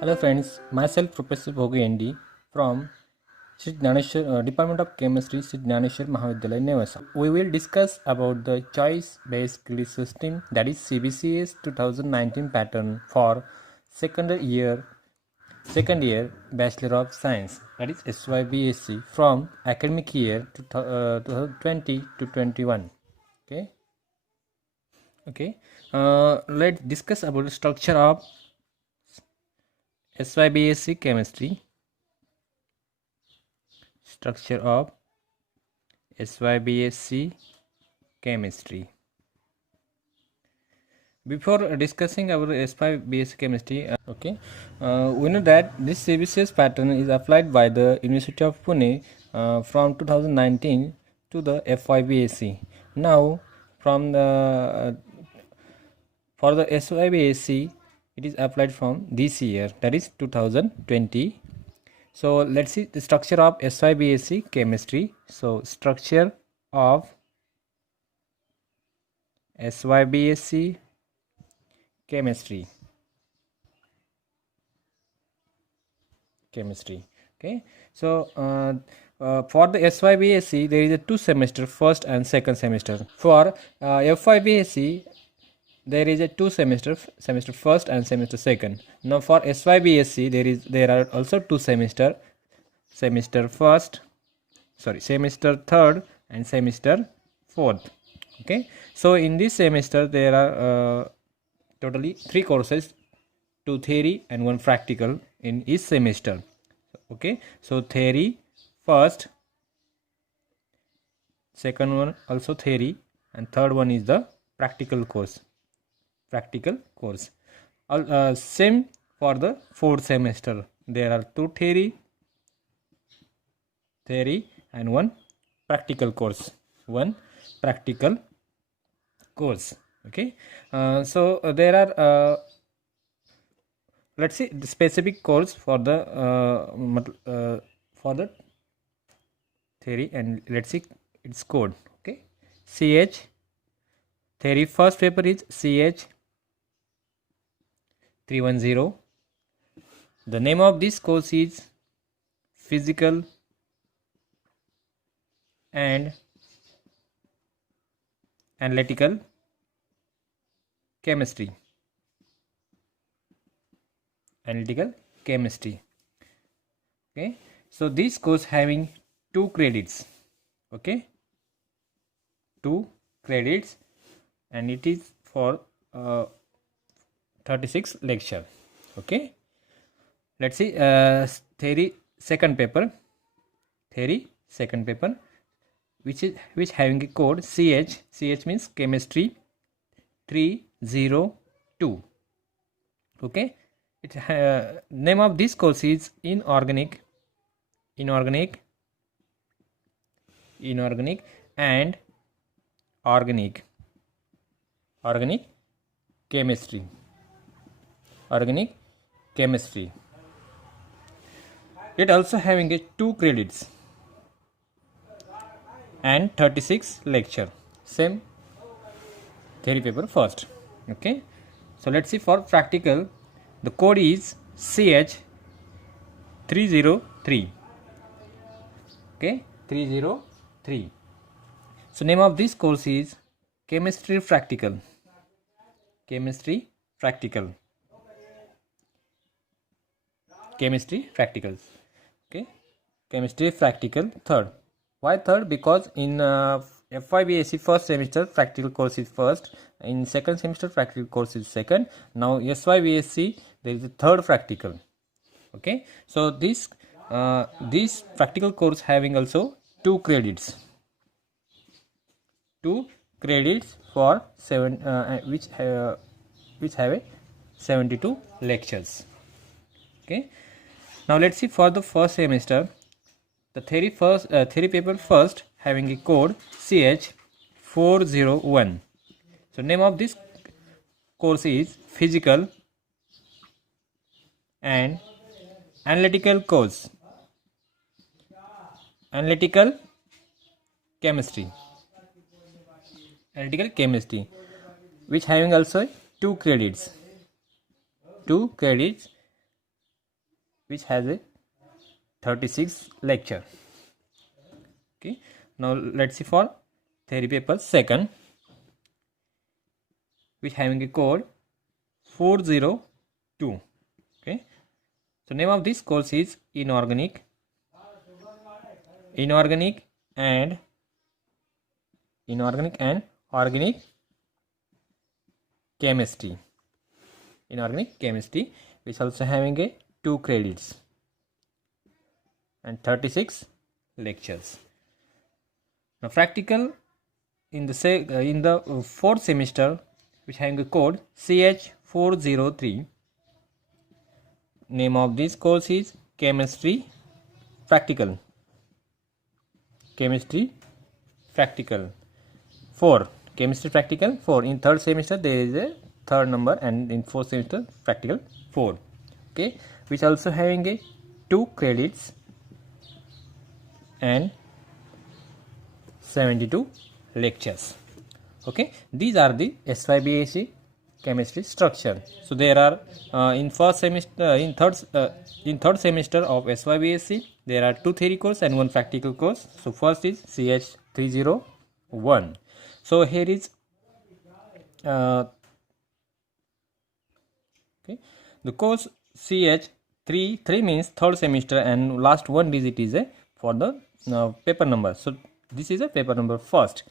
Hello friends, myself Professor Bhogi ND from Sri Dhaneshwar, Department of Chemistry, Sri Dhaneshwar Mahavidyalaya, Nevasa. We will discuss about the choice-based credit system, that is CBCS 2019 pattern for second year Bachelor of Science, that is SYBSc from academic year 2020 to 21. Okay. Let's discuss about the structure of SYBSc chemistry. Structure of SYBSc chemistry. Before discussing our SYBSc chemistry, we know that this CBCS pattern is applied by the University of Pune from 2019 to the FYBSc. Now, from the for the SYBSc, it is applied from this year, that is 2020. So let's see the structure of SYBSc chemistry. So structure of SYBSc chemistry. Okay. So for the SYBSc there is a 2 semester, first and second semester. For FYBSc there is a 2 semester first and semester second. Now for SYBSc there are also 2 semester first, semester third and semester fourth. Okay, so in this semester there are totally 3 courses, 2 theory and 1 practical in each semester. Okay, so theory first, second one also theory, and third one is the practical course. Same for the fourth semester. There are 2 theory and 1 practical course. Okay, so there are let's see the specific course for the theory, and let's see its code. Okay, CH theory first paper is CH 310. The name of this course is Physical and Analytical Chemistry. Okay, so this course having 2 credits. Okay, 2 credits, and it is for 36 lecture. Okay, let's see theory second paper, which having a code CH means chemistry 302. Okay, name of this course is inorganic and organic chemistry. It also having a 2 credits and 36 lecture, same theory paper first. Okay, so let's see for practical. The code is CH 303. Okay, 303. So name of this course is chemistry practical. Okay, chemistry practical third. Why third? Because in FYBSc first semester practical course is first, in second semester practical course is second. Now SYBSc there is a third practical. Okay, so this practical course having also 2 credits. 2 credits for 7 which have a 72 lectures. Okay, now let's see for the first semester. The theory paper first having a code CH 401. So name of this course is Physical and Analytical Chemistry, which having also 2 credits. which has a 36 lecture. Okay, now let's see for theory paper second, which having a code 402. Okay, so name of this course is inorganic and organic chemistry. Inorganic chemistry, which also having a 2 credits and 36 lectures. Now practical in the fourth semester, which having a code CH403. Name of this course is chemistry practical. 4 chemistry practical 4. In third semester there is a third number, and in fourth semester practical 4. Okay, which also having a 2 credits and 72 lectures. Okay, these are the SYBAC chemistry structure. So there are in third semester of SYBAC there are 2 theory course and 1 practical course. So first is CH301. So here is okay, the course CH3 means third semester, and last 1 digit is a for the paper number. So this is a paper number first.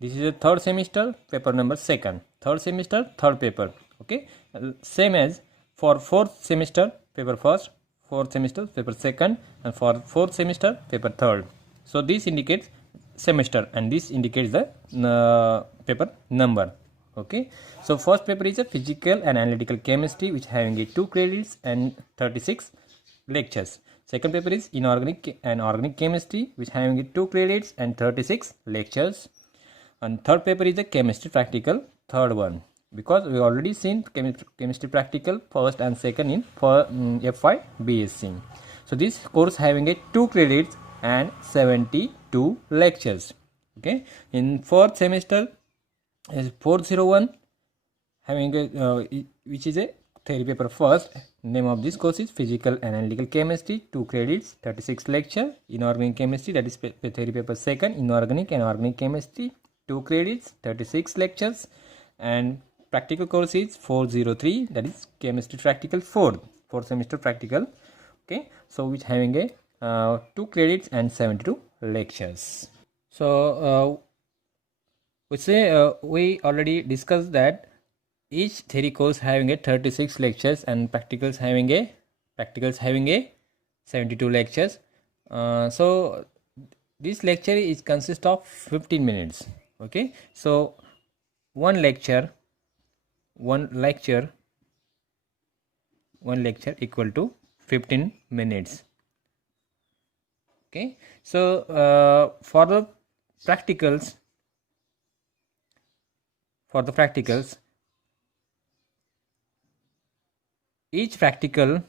This is a third semester paper number second. Third semester third paper. Okay, same as for fourth semester paper first, fourth semester paper second, and for fourth semester paper third. So this indicates semester and this indicates the paper number. Okay, so first paper is a physical and analytical chemistry, which having a 2 credits and 36 lectures. Second paper is inorganic and organic chemistry, which having a 2 credits and 36 lectures. And third paper is the chemistry practical, third one, because we already seen chemistry practical first and second in for FY BSc. So this course having a 2 credits and 72 lectures. Okay, in fourth semester is 401 having a which is a theory paper first. Name of this course is physical and analytical chemistry, 2 credits, 36 lecture. Inorganic chemistry, that is theory paper second. Inorganic and organic chemistry, 2 credits, 36 lectures. And practical course is 403, that is chemistry practical 4 semester practical. Okay, so which having a 2 credits and 72 lectures. So we already discussed that each theory course having a 36 lectures and practicals having a 72 lectures. So this lecture is consist of 15 minutes. Okay, so one lecture equal to 15 minutes. Okay, so for the practicals each practical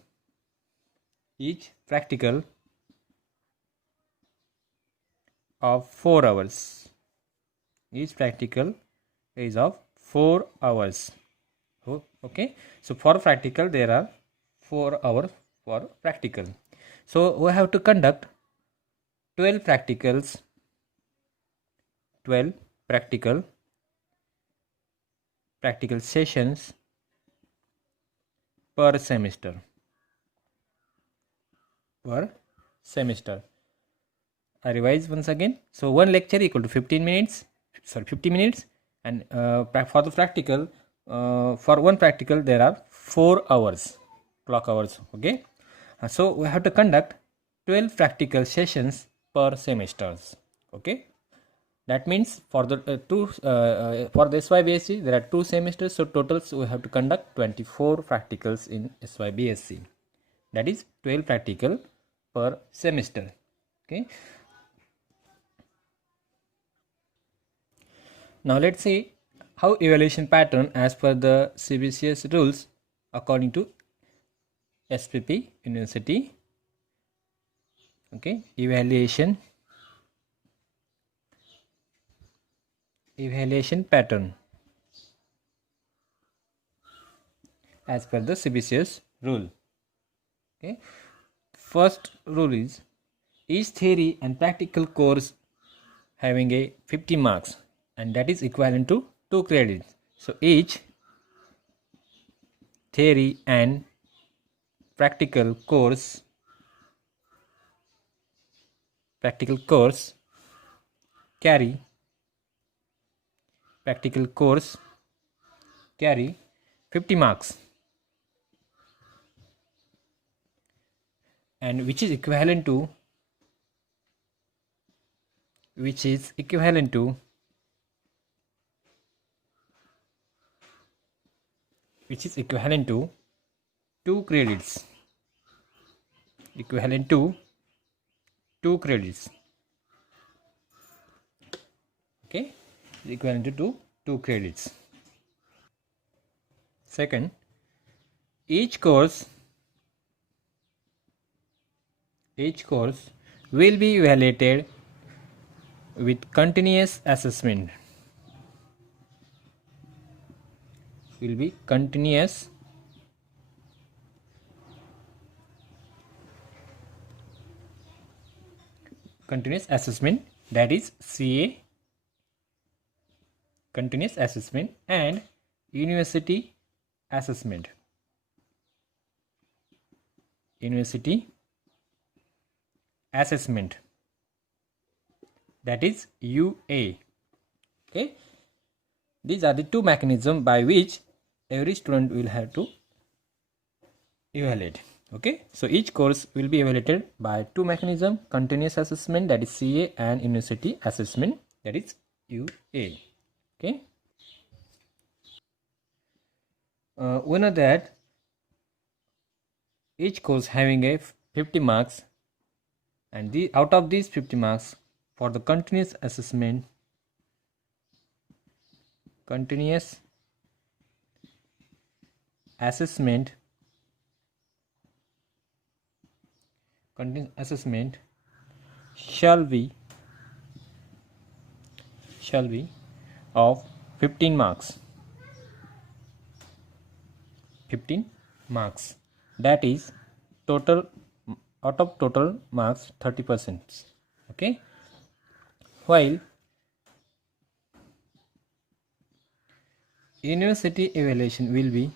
of 4 hours. Each practical is of 4 hours. Okay, so for practical there are 4 hours for practical. So we have to conduct 12 practical sessions per semester. I revise once again. So one lecture equal to 50 minutes, and for the practical, for one practical there are 4 hours, clock hours. Okay, so we have to conduct 12 practical sessions per semesters. Okay, that means for the for the SYBSc there are 2 semesters, so totals we have to conduct 24 practicals in SYBSc. That is 12 practical per semester. Okay, now let's see how evaluation pattern as per the CBCS rules according to SPP University. Okay, evaluation pattern as per the CBCS rule. Okay, first rule is each theory and practical course having a 50 marks, and that is equivalent to 2 credits. So each theory and practical course carry 50 marks, and which is equivalent to 2 credits. Okay, equivalent to 2 credits. Second, each course will be evaluated with continuous assessment. Continuous assessment, that is CA, continuous assessment, and university assessment, that is UA. Okay, these are the two mechanisms by which every student will have to evaluate. Okay, so each course will be evaluated by two mechanisms: continuous assessment, that is CA, and university assessment, that is UA. Okay, we know that each course having a 50 marks, and out of these 50 marks, for the continuous assessment shall be of 15 marks. That is total, out of total marks 30%. Okay, while university evaluation will be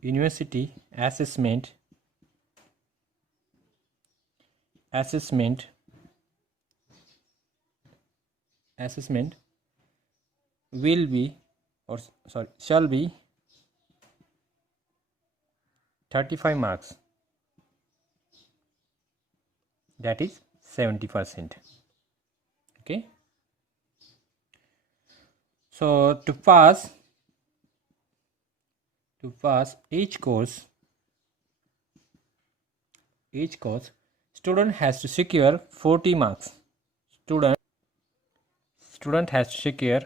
university assessment will be, or sorry, shall be 35 marks, that is 70%. Okay, so to pass each course, student has to secure 40 marks. Student has to secure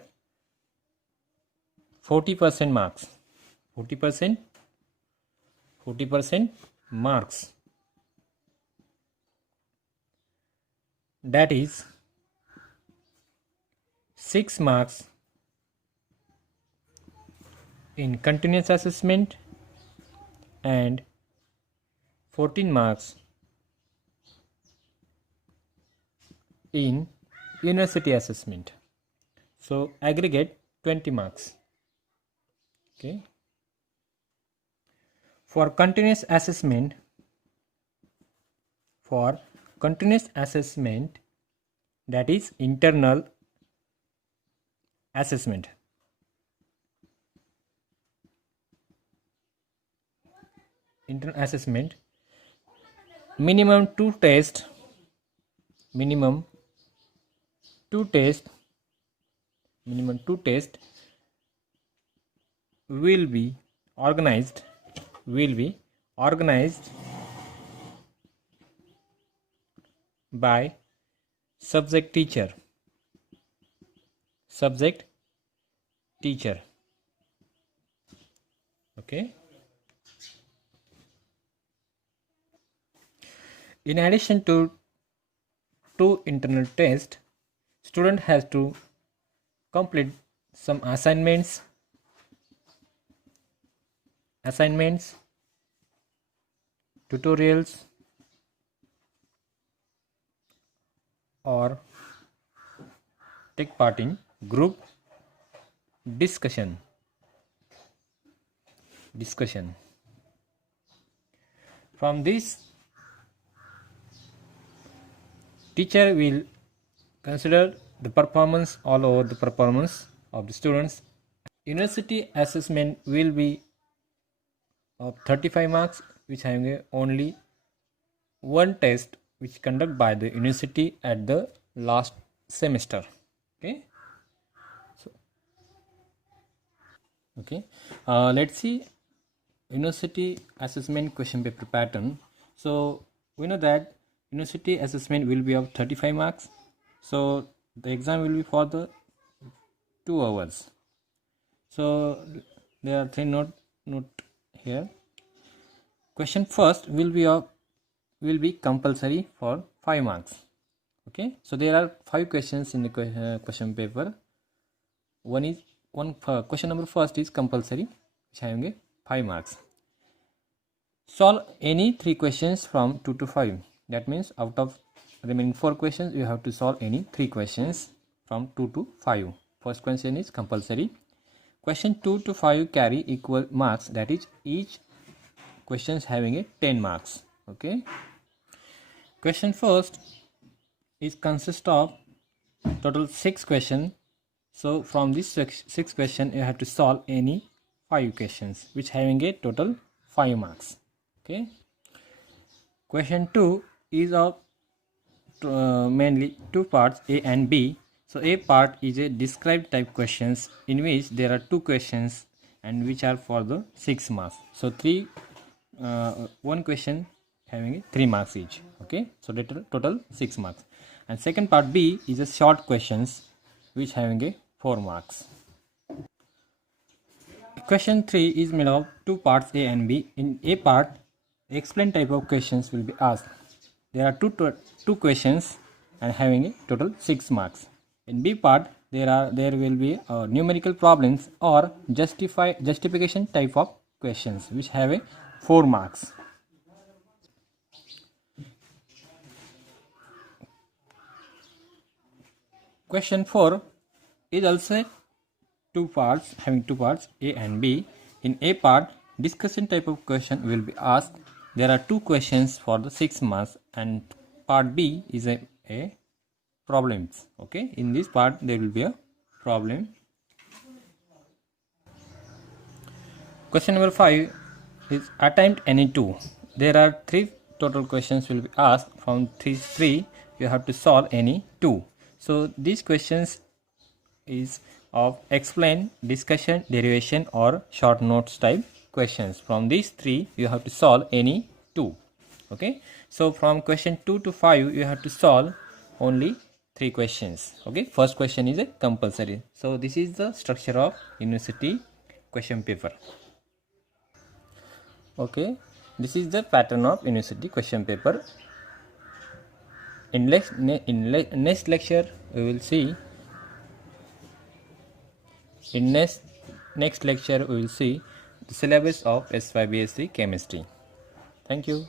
40% marks. 40% marks, that is 6 marks in continuous assessment and 14 marks in university assessment. So aggregate 20 marks. Okay, for continuous assessment, that is internal assessment, minimum two tests will be organized by subject teacher. Okay, in addition to two internal tests, student has to complete some assignments tutorials or take part in group discussion. From this, teacher will consider the performance all over the performance of the students. University assessment will be of 35 marks, which having only one test which conducted by the university at the last semester. Let's see university assessment question paper pattern. So we know that university assessment will be of 35 marks. So the exam will be for the 2 hours. So there are 3 note here. Question first will be compulsory for 5 marks. Okay, so there are 5 questions in the question paper. Question number first is compulsory, which having 5 marks. Solve any 3 questions from 2 to 5. That means out of remaining 4 questions, you have to solve any 3 questions from 2 to 5. First question is compulsory. Question 2 to 5 carry equal marks, that is each questions having 10 marks. Okay. Question first is consist of total 6 questions. So from this 6 question, you have to solve any 5 questions, which having a total 5 marks. Okay. Question 2 is of mainly 2 parts, A and B. So A part is a describe type questions, in which there are 2 questions and which are for the 6 marks. So one question having 3 marks each. Okay, so total 6 marks. And second part B is a short questions, which having a 4 marks. Question 3 is made of 2 parts, A and B. In A part, explain type of questions will be asked. There are two questions and having a total 6 marks. In B part, there will be numerical problems or justification type of questions, which have a 4 marks. Question 4 is also 2 parts, having 2 parts, A and B. In A part, discussion type of question will be asked. There are 2 questions for the 6 marks, and part B is a problems. Okay, in this part there will be a problem. Question number 5 is attempt any 2. There are 3 total questions will be asked. From 3 you have to solve any 2. So these questions is of explain, discussion, derivation or short notes type questions. From these 3 you have to solve any 2. Okay, so from question 2 to 5 you have to solve only 3 questions. Okay, first question is a compulsory. So this is the structure of university question paper. Okay, this is the pattern of university question paper. In next lecture we will see. In next lecture we will see the syllabus of SY BSc chemistry. Thank you.